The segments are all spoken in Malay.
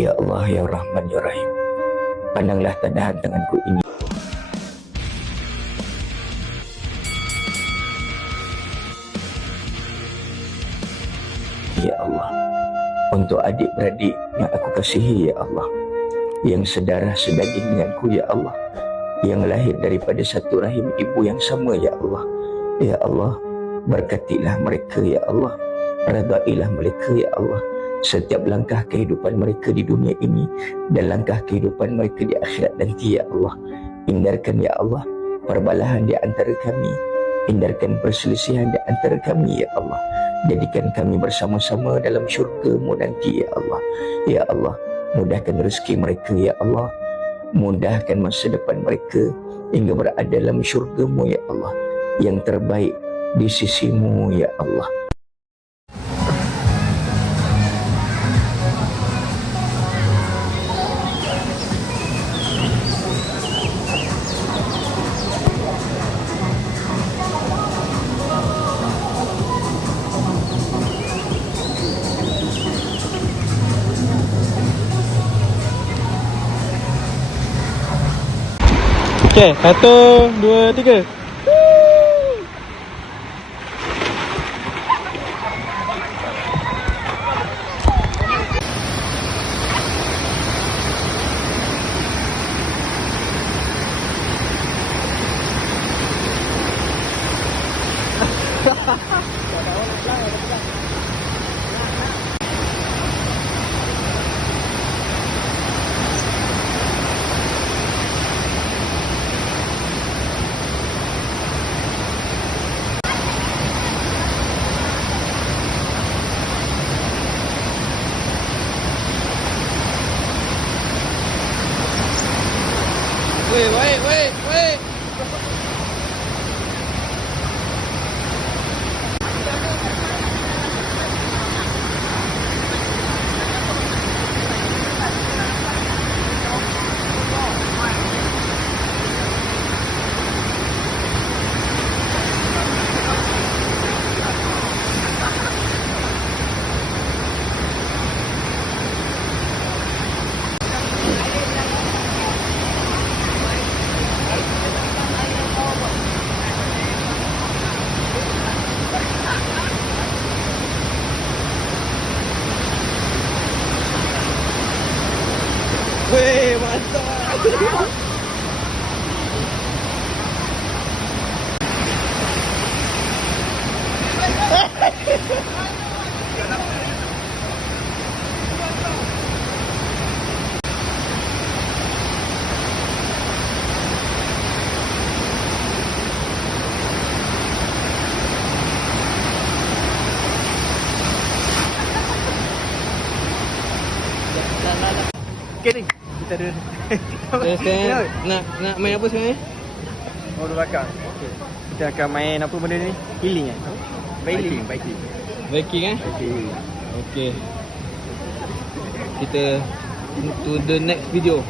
Ya Allah, Ya Rahman, Ya Rahim, pandanglah tadahan tanganku ini. Ya Allah, untuk adik-beradik yang aku kasihi, Ya Allah, yang sedarah sedaging denganku, Ya Allah, yang lahir daripada satu rahim ibu yang sama, Ya Allah. Ya Allah, berkatilah mereka, Ya Allah, redailah mereka, Ya Allah, setiap langkah kehidupan mereka di dunia ini dan langkah kehidupan mereka di akhirat nanti, Ya Allah. Hindarkan, Ya Allah, perbalahan di antara kami, hindarkan perselisihan di antara kami, Ya Allah. Jadikan kami bersama-sama dalam syurga-Mu nanti, Ya Allah. Ya Allah, mudahkan rezeki mereka, Ya Allah, mudahkan masa depan mereka hingga berada dalam syurga-Mu, Ya Allah, yang terbaik di sisi-Mu, Ya Allah. Okay, 1, 2, 3. Wait. Weh, mantap. Okay ni, kita ada. Nak main apa sebenarnya? Oh, di belakang. Okay. Kita akan main apa benda ni? Healing Biking. Biking Okay. Kita to the next video.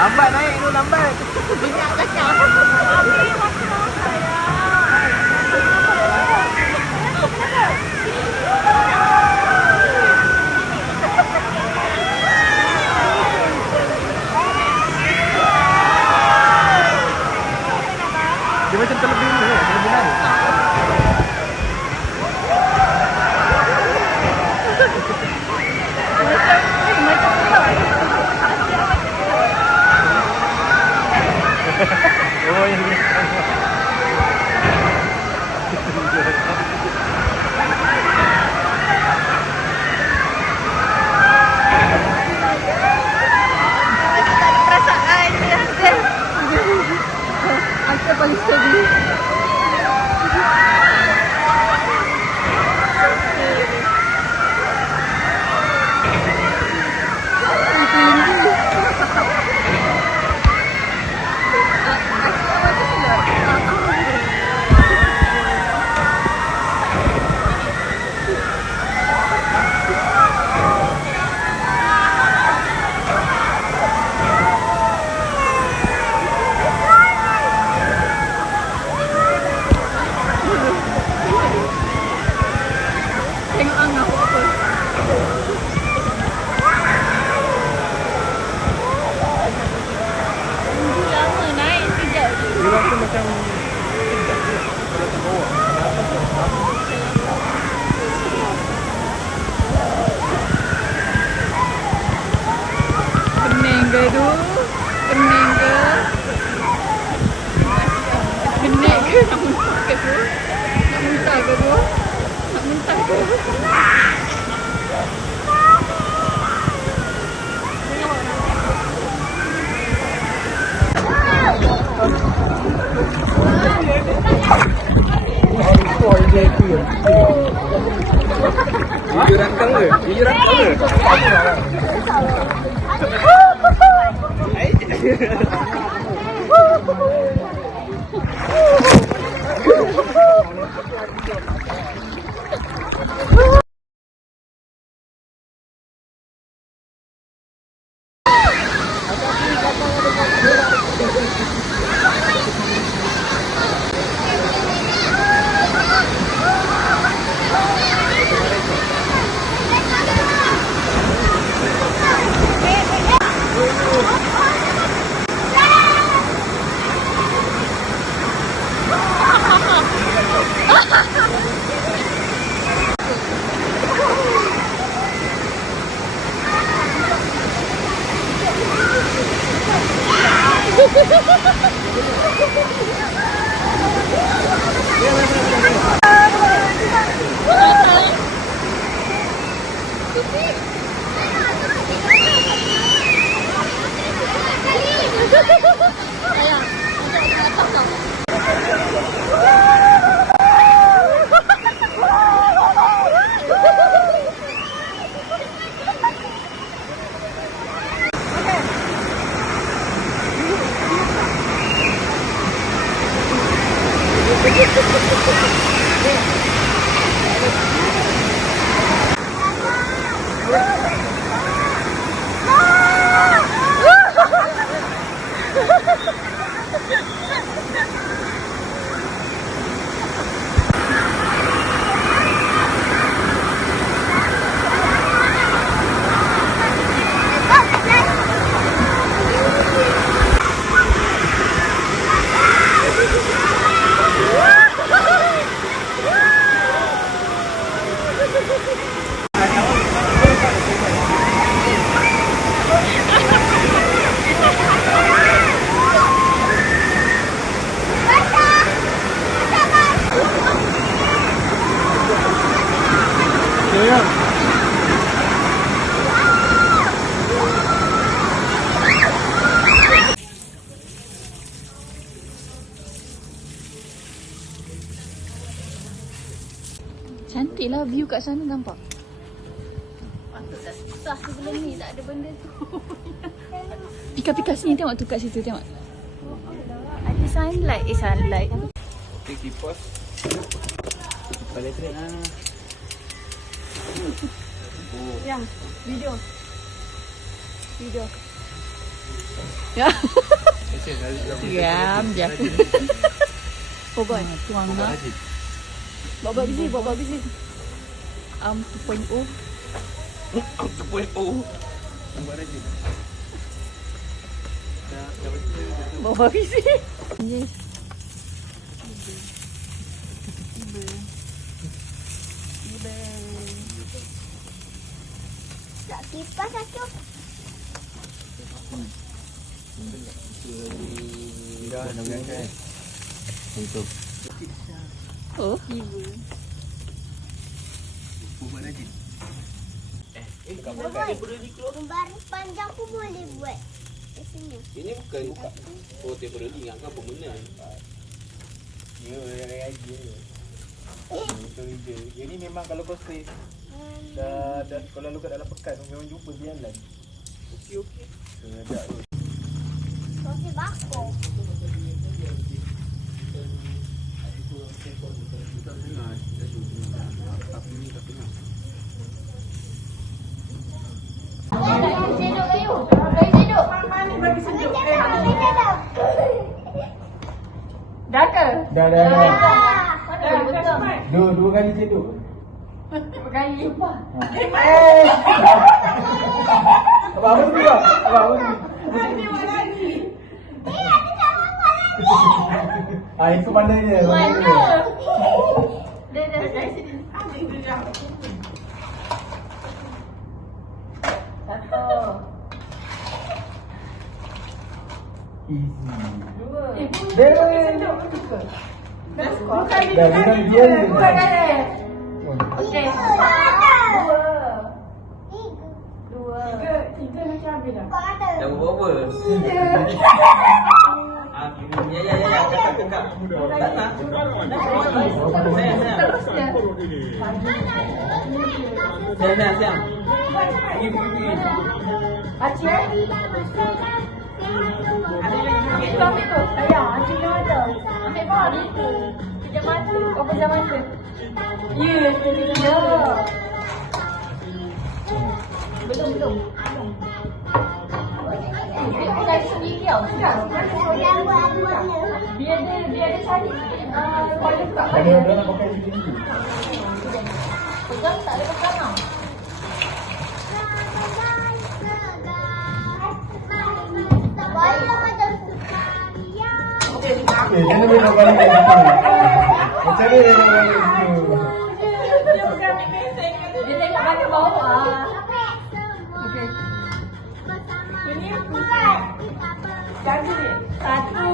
Lambat naik tu, lambat. Minyak cakap. Dia macam terlebih ni, kelebihan. Oh, yang ni. Perasaan dia ada. Aku paling sedih. Aku pening ke? Kenek ke? Nak muntah ke tu? Nak muntah ke tu? Nak muntah ke? Video rakam ke? Video rakam ke? Cantik lah view kat sana, nampak? Patut tak susah sebelum ni, tak ada benda tu. Pika-pika sini, tengok tu kat situ, tengok. Ada sunlight, sunlight. Take kipas. Elektrik lah. Yang, video. Video. Ya. Diam je aku. Oh boy, tuang lah. Bawa busy, bawa busy. 2.0. 2.0. Nampak rajin. Bawa busy. Yes. Tak kipas aku. Dah kan. Untuk Oh, buat rajin. Baru panjang aku boleh buat. Di sini. Ini bukan buka. Oh, temporary ingatkan permanent. Ya, raya-raya. Betul je. Ini memang kalau kau stay dah kalau lu kat dalam pekan memang jumpa jalan. Okey. Sekejap tu. Kau si bakar. dah ke? Dah. Dua kali cedok. Berkali. Abang tu juga. Abang tu. Itu mana dia? Mana? Dah kat sini. Satu. Okey. Kau ada. Dah berapa? Ya. Kakak. Tak nak. Sayang. Pergi. Aceh. Itu ambil tu. Sayang, Aceh yang ada. Ambil bawah ni tu. Pejam mata. Kau pejam mata. Ya. Belum. Dia cari sendiri tau. Biar dia cari. Kepala buka pada. Pegang tak ada pegang tau. Dia nak balik kat situ. Macam mana dia nak balik kat situ? Dia tengok pada bawah. Satu.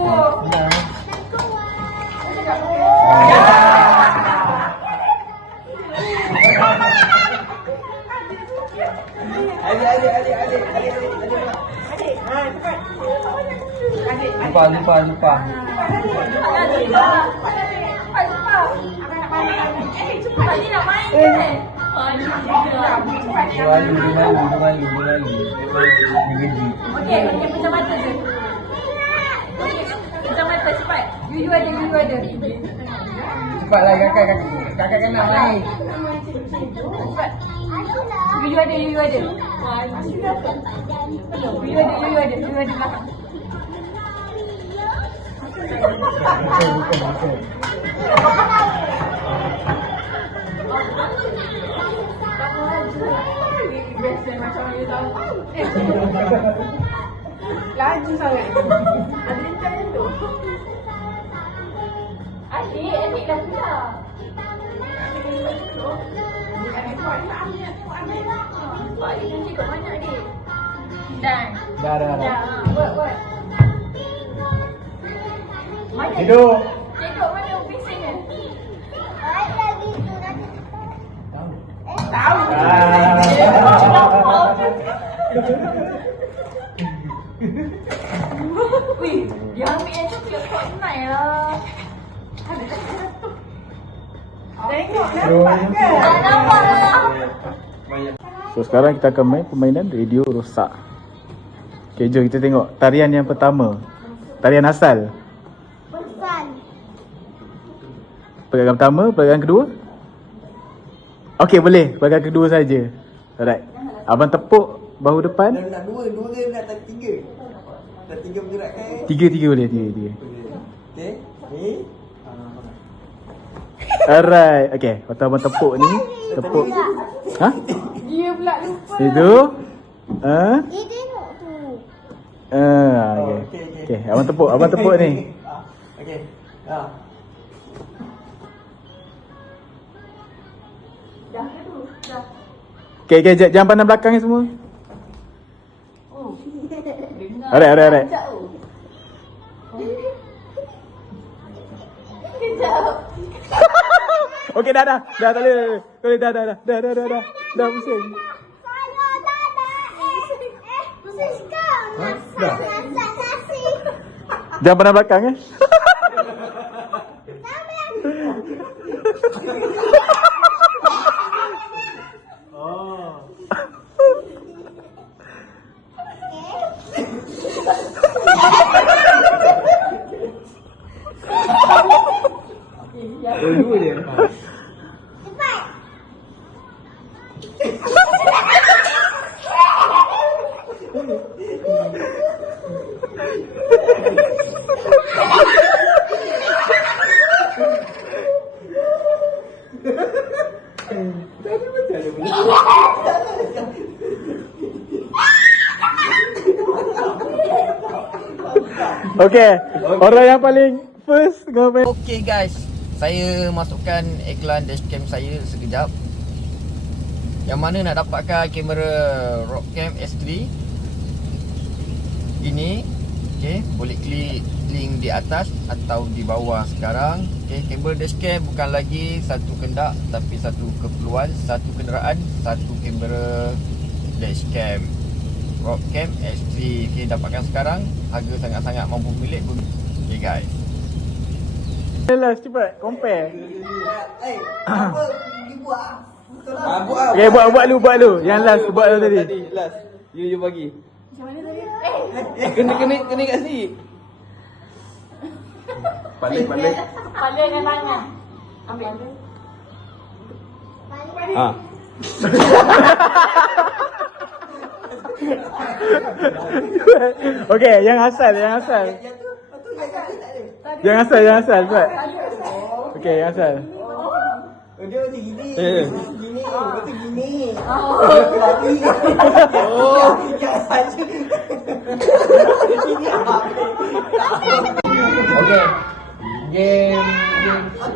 Lupa. Tadi nak main kan? Malu. Okey, pejam mata je. Pejam mata cepat. You ada. Cepatlah kakak kena main. Cepat. You ada. You ada belakang. Betul. Biasa macam mana tahu. Laju sangat. Ada macam tu. Adik dah pula. Pak adik dah cakap banyak adik. Dan. Dah. Buat. Mana? Hidup. Cakap mana bising kan? Lagi tu nanti. Tahu. Wih, dia ambil yang coklat Fortnite lah. Tengok nampak ke? Tak nampak lah. So sekarang kita akan main permainan radio rosak. Okay, jom kita tengok tarian yang pertama. Tarian asal. Pesan. Pergerakan pertama, pergerakan kedua. Okey, boleh. Pergerakan kedua saja. Alright. Abang tepuk bahu depan. Nak dua ke nak tak tiga? Dah tiga pergerakan. Tiga boleh, tiga. Okey. Ni. Alright. Okey, waktu abang tepuk ni, tepuk. Ha? Dia pula lupa. Itu. Dia tengok tu. Okey. Okey, abang tepuk ni. Okey. Dah ke tu? Dah. Okey, jangan pandang belakang ni semua. Oh. Dengar. Alright. Kejap tu. Kejap. Okey, dah tak boleh. Dah pusing. Saya tak ada. Khusus kau. Masak nasi. Jangan pandang belakang Dua dia. Cepat. Okey, orang yang paling first ngapain? Okey guys, saya masukkan iklan dashcam saya sekejap. Yang mana nak dapatkan kamera Rockcam S3 ini, Okay, boleh klik link di atas atau di bawah sekarang. Okay, kabel dashcam bukan lagi satu kendak tapi satu keperluan, satu kenderaan, satu kamera dashcam. Rockcam X3 okay, dapatkan sekarang. Harga sangat-sangat mampu milik. Okay guys. Last cepat compare. Apa dibuat ah? Betul lah. Buat ah. Okay, buat lu. Yang last buat lu tadi. Last. You bagi. Macam mana tadi? Kena kat sini. Paling. Kepala dengan tangan. Ambil. Ha. Okay, yang asal. Yang tu yang kaki tak ada. Yang asal buat. Okay, yang asal. Oh, dia macam gini. Gini. Betul gini. Oh. Yang saja. Okay. Game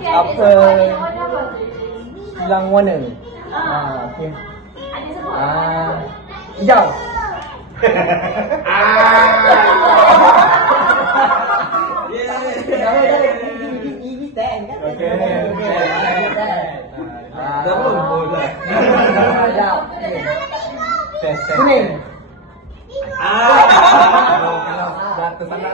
apa hilang warna. Okay. Hijau. Ini ten kan? Okay. Dah pun dah. Hijau. Test. Kuning. Dah tersalah.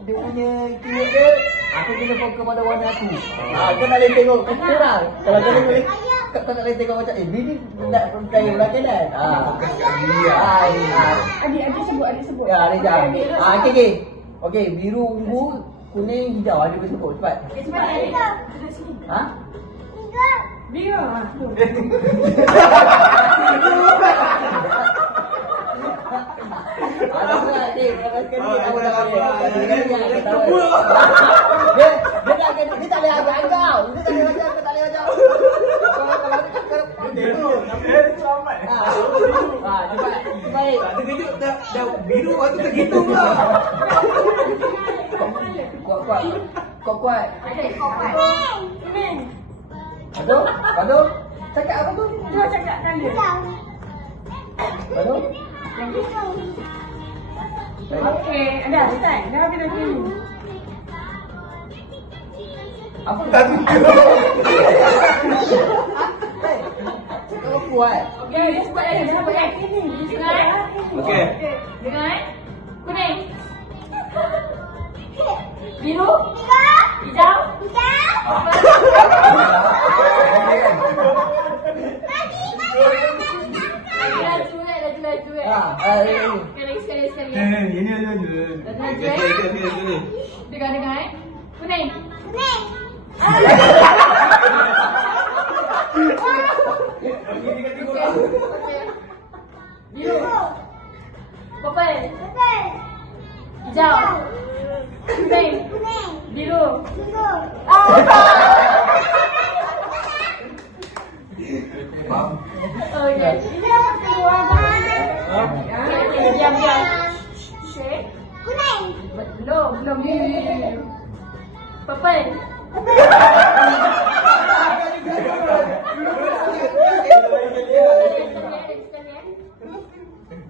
Dia punya keyword dia, aku kena fokus pada warna aku. Kau nak boleh tengok kecil lah. Kalau kau boleh, kau nak boleh tengok macam bini nak pakai belah kanan. Adik sebut. Ya, ada jam. Okey. Okey, biru ungu, kuning, hijau. Ada boleh sebut cepat. Cepat adik. Ha? Biru. Ada pula adik. Kalau sekali aku dah dia tak boleh agak kau. Dia tak boleh macam kau tak boleh macam. Cepat. Baik. Terkejut dah biru waktu terhitung lah. Kuat. Kuning. Aduh. Cakap apa tu? Dia cakap kali. Aduh. Okey, dah start. Dah habis dah ni. Apa tadi? Kau kuat. Ya, dia sebut lagi. Dia sebut lagi ni. Dengar. Okey. Dengar. Kuning. Biru. Hijau. Laju. Sekali. Ini ada. Dengar. Kuning. Biru. Purple. Hijau. Kuning. Biru. Okey. Diam. Shake. Belum. Purple.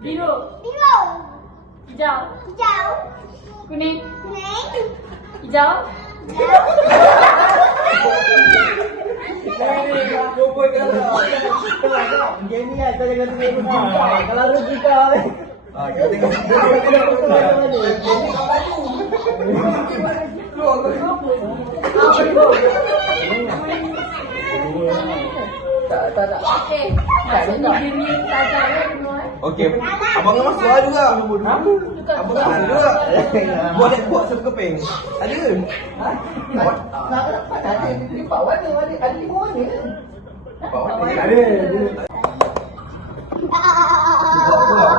Biru. Hijau. Kuning. Hijau. Game ni kan, kau jangan tengok rumah. Kalau rugi kau. Kita tengok. Tak. Okey. Maksudnya dia ni tak ada semua. Okey. Abang kan masuk ada juga. Abang kan masuk juga. Buat satu keping. Ada ke? Ada lipat warna. Ada 5 warna. Ada.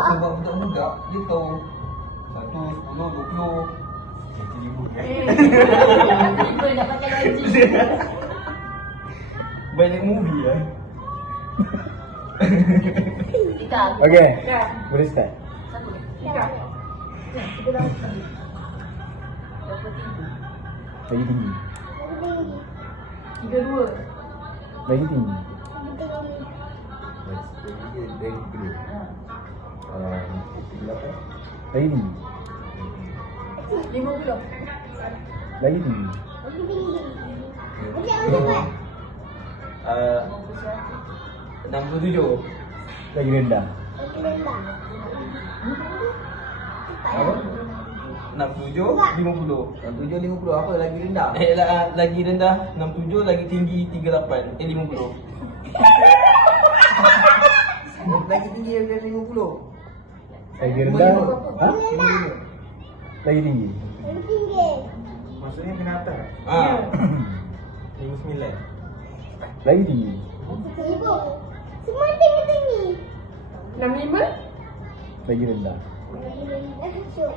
Sebab budak-budak dia tahu 1, 10, 20. Tiba nak pakai lagi. Banyak movie lah. Ika. Okay, boleh start. Ika. Bagi tinggi. 32. Bagi tinggi. Lagi tinggi. 50. Lagi tinggi. Lagi tinggi. Macam mana buat? 67. Lagi rendah. Lagi rendah. Apa? 67, 50. 7 50 apa lagi rendah? Lagi rendah 67, lagi tinggi 38. 50. Lagi tinggi daripada 50. Lagi rendah. Ha? Lagi tinggi. Lagi tinggi. Maksudnya kena atas. Ah. 59. Lagi tinggi. Ibu. Semua tinggi-tinggi. 65. Lagi rendah. Lagi rendah. Cucuk.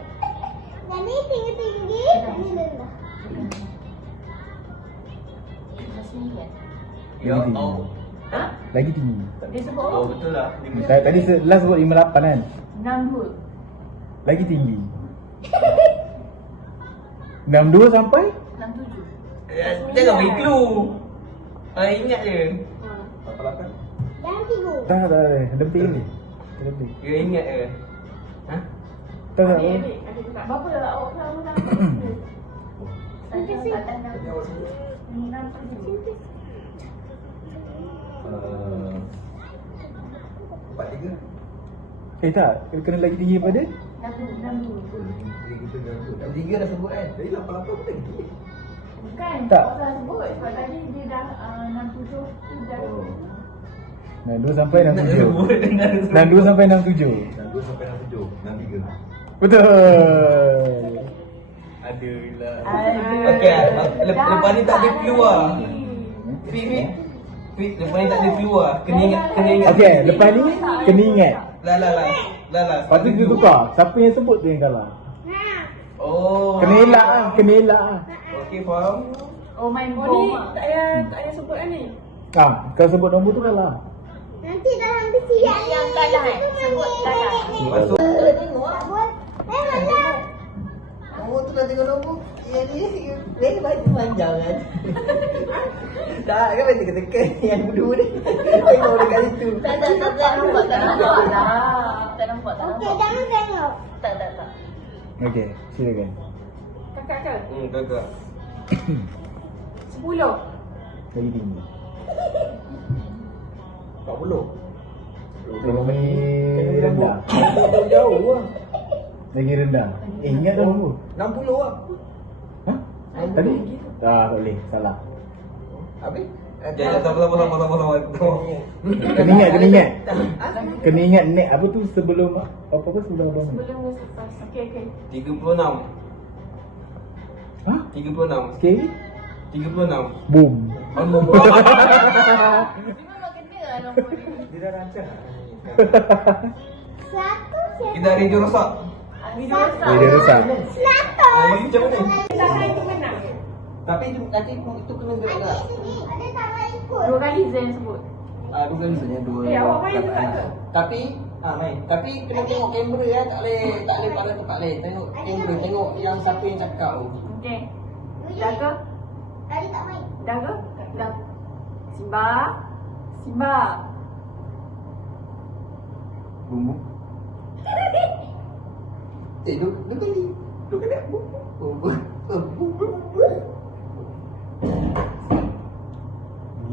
Dan ni tinggi-tinggi. Lagi rendah. Ya Lagi tinggi. Allah. Lagi tinggi. Dia sebut Oh betul lah. Tadi last sebut 58 kan? 62. Lagi tinggi. 62 sampai 67. Jangan beri clue. Ingat je. Jangan tigu. tak lebih ni. Lebih. Dia ingat je. Ha? Tak. Berapa awak tahu? Terima kasih. Tak, kena lagi tinggi daripada 3 dah sebut kan? Eh, Jadi 88 pun lagi tinggi. Bukan, Tak. awak salah sebut. Sebab tadi dia dah 67 tu dah. 62 sampai 67. Sebut dengan 62 sampai 67. 2 sampai 67, 63. Betul. Adalah. Ada. Okey, lepas ni tak ada clue lah. Fit. Lepas ni tak ada clue lah. Kena ingat. Okey, lepas ni kena ingat. Lah. Lepas tu kita tukar. Siapa yang sebut tu yang kalah. Oh. Kena elak lah, kena elak lah. Okey, faham. Oh main Oh bom. ni tak payah sebut kan ni. Kau sebut nombor tu kalah. Nanti dalam kesian Yang kalah sebut kalah. Masuk. Tak boleh. Mana? Nombor tu dah tengok nombor. Yang ni baju panjang kan. Tak kan macam teka-teka yang dulu ni. Tengok dekat situ. Tak nampak lah. Tak nampak. Okey, jangan tengok. Tak. Okey, silakan. Kakak kan? Kakak. 10. Lagi tinggi. 40. Lagi rendah. Jauh lah. Lagi rendah. Ingat dah nombor. 60 lah. Ha? Tadi? Tak boleh, salah. Habis? Jangan sama. Kena ingat. Kena ingat net apa tu sebelum apa sebelum apa? Sebelum lepas. Okey. 36. Ha? 36. Sikit lagi? 36. Boom. Allah. Memang kena lah nombor ni. Dia dah rancang. Satu Kita ada hijau rosak. Video rosak. Dia rosak. Ini macam mana? Tahan tu menang. Tapi nanti itu kena gerak lah. Ada tak main ikut. 2 kali Zain sebut. Dua kali saja dua. Awak main tu tak ke? Tapi main. Tapi kena tengok kamera ya, tak boleh tengok kamera, tengok yang siapa yang cakap tu. Okey. Dah ke? Tadi tak main. Dah ke? Dah. Simba. Bumbu. Dua kali. Bumbu.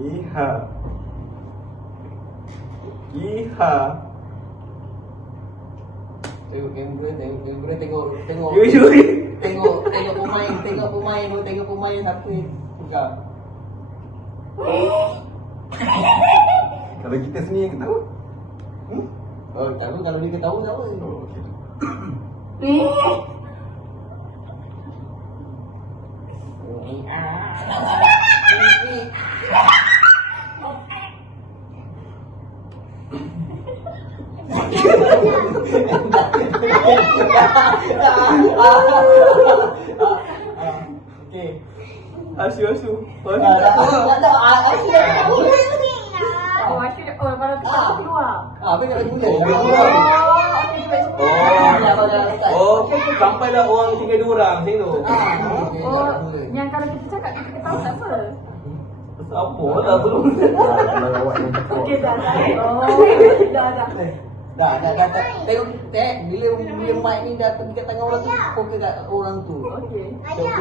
Iha. Tengok kamera, tengok. Yo. Tengok pemain satu ni. Buka. Kalau kita sendiri yang ketawa. Oh, tahu kalau dia ketawa sama. Okey. Asu. Tak. Oh, asyik. Oh, kalau kita keluar. Apa nak bunyi? Oh, sampailah orang tinggal 2 orang macam tu. Oh, yang kalau kita cakap kita ketawa tak apa. Apa tak perlu. Okey, dah. Oh, dah. Dah. Tengok, bila mic ni dah pergi kat tangan orang tu, fokus kat orang tu. Okey. Ayah.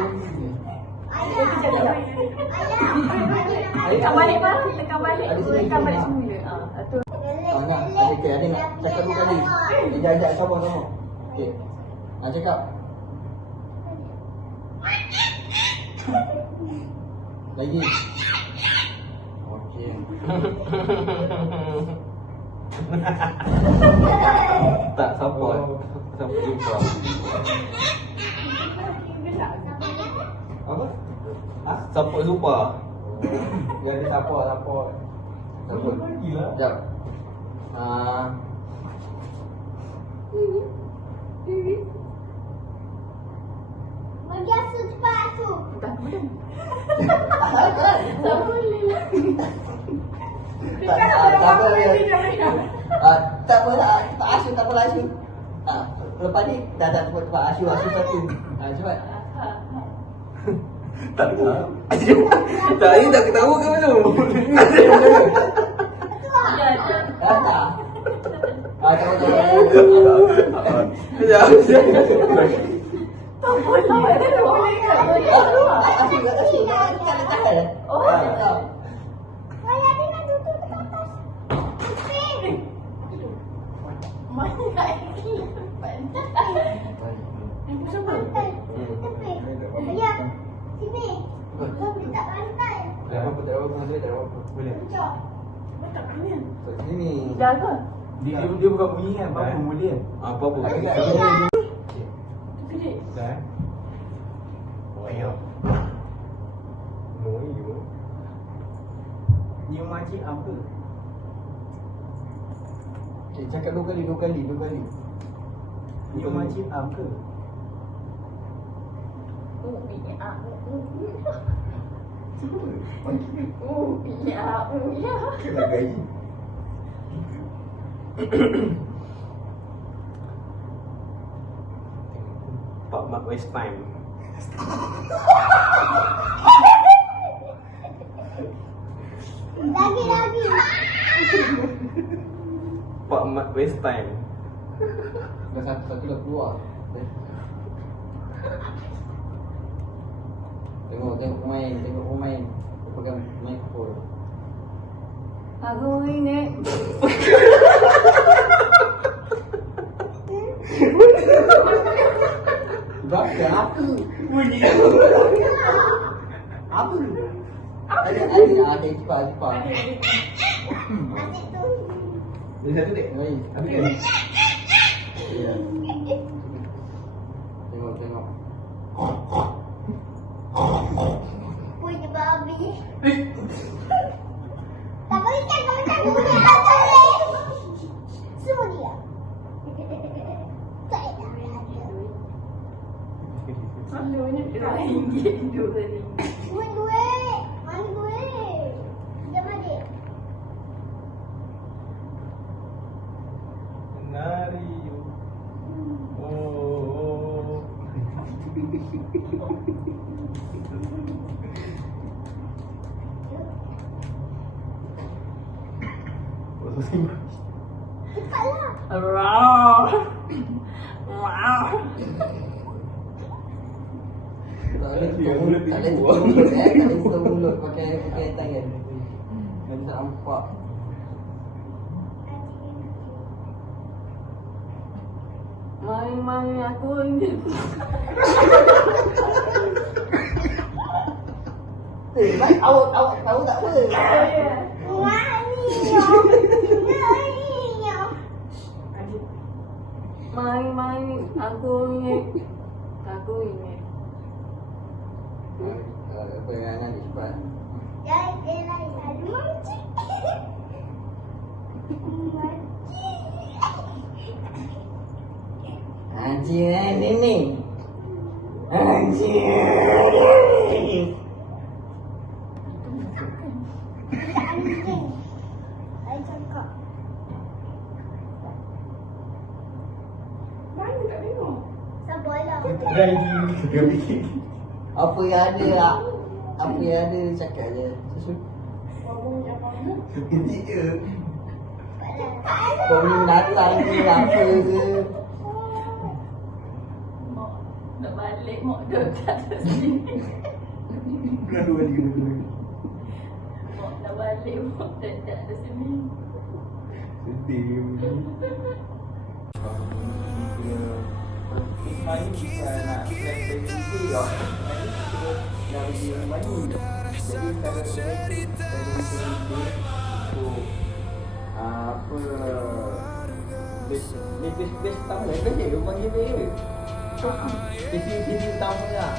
Ayah. Tekan balik bang. Tekan balik. Tekan balik semula. Tu. Nak, okey, adik nak cakap 2 kali. Ajak sama. Okey. Nak cakap. Lagi. Okey. Tak support. Sampai jumpa. Apa? Support lupa. Ya dia support. Support. Sekejap. Bagi asuh cepat asuh. Tak boleh. Tak apa lah. Tak asyik, tak apa asyik. Lepas ni dah tempat asyik satu. Cepat. Tak tahu. Tak, ini dah ketawa ke belum? Tak. Ayah dia nak duduk dekat atas. Kuping. Mana lagi? Pantai. Kuping. Ayah. Sini. Dekat pantai. Tak apa. Boleh. Pucuk. Tak boleh. Sini. Jaga. Dia bukan bunyi kan, apa boleh. Apa-apa. Pilih. Dah. Ayo. Ni makcik apa? Cakap 2 kali. Ni makcik apa? Kena gaji. Pak Mak waste time. Lagi. Pak Mak waste time. Dah satu dah keluar. Tengok pemain. Dia pegang mikrofon. Aku ingat. Baca apa? Bunyi. Apa? Ada cepat. Adik tu. Dia satu dek. Baik. Apa dia? Ya. Tengok. Punya babi. Tak boleh kan punya atas. Semua dia. Tak ada. Selalunya RM2 tadi. Mana duit? Jom adik. Nari. Oh. Cepatlah. Tak boleh buka mulut pakai tangan. Nanti tak nampak. Main aku ingat. Awak tahu tak apa? Main aku ingat. Apa yang anak cepat? Anjing ni. Mana tak tengok? Apa yang ada lah. Apa yang ada cakap je. Abang yang mana? Ketik je. Kau belum datang ke apa ke? Mak nak balik, mak dah tak ada sini. Bukan 2 kali kena. Mak nak balik, mak dah tak ada sini. Sedih. Ismail bukan nak plan pregnancy tau. Nak pergi mandi. Jadi kalau pregnancy untuk apa best tamu lah kan dia panggil dia. Isi tamu lah.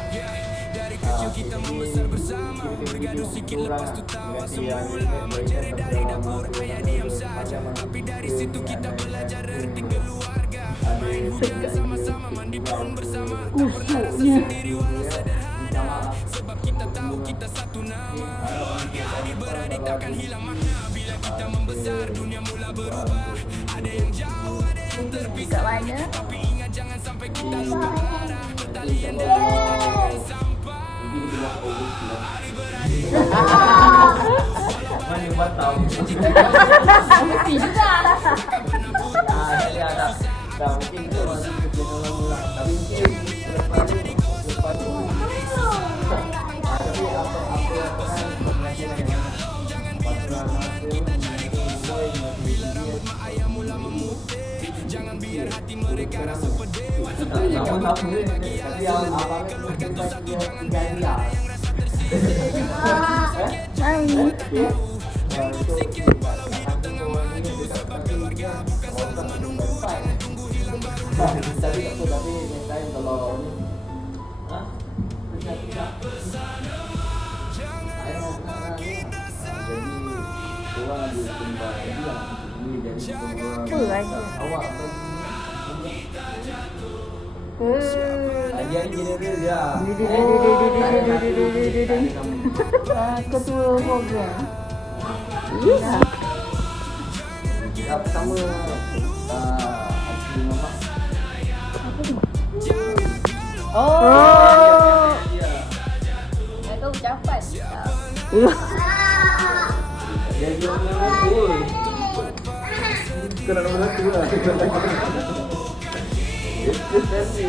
Dari kecil kita membesar bersama, bergaduh sikit lepas tu tawa semua. Mencari dari dapur ayah diam saja, tapi dari situ kita belajar erti keluarga. Main hujan sama-sama, mandi pun bersama, tak pernah rasa sendiri walau sederhana. Sebab kita tahu kita satu nama. Tiap hari beradik takkan hilang makna. Bila kita membesar, dunia mula berubah. Ada yang jauh, ada yang terpisah. Tapi ingat jangan sampai kita lupa arah. Pertalian darah kita jangan sampai. Mana batau? Mesti juga. Dah mungkin kita masih kerja dalam bulan. Tapi mungkin lepas tu tapi apa yang kan belajar dengan pasukan Jangan biar hati mereka rasa pedih. tapi abang itu satu jangan dia. Tapi next time kalau ni tidak jadi orang ada kembang ni jadi awak hari-hari general dia. Ketua program. Yang pertama Haji Muhammad. Oh. Ya. Nak tahu ucapan. Dia nombor 1. Kena nombor 1 lah. Itu sesi.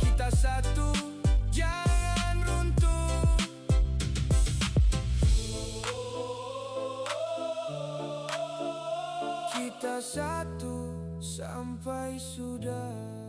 Kita satu, jangan runtuh. Kita satu sampai sudah.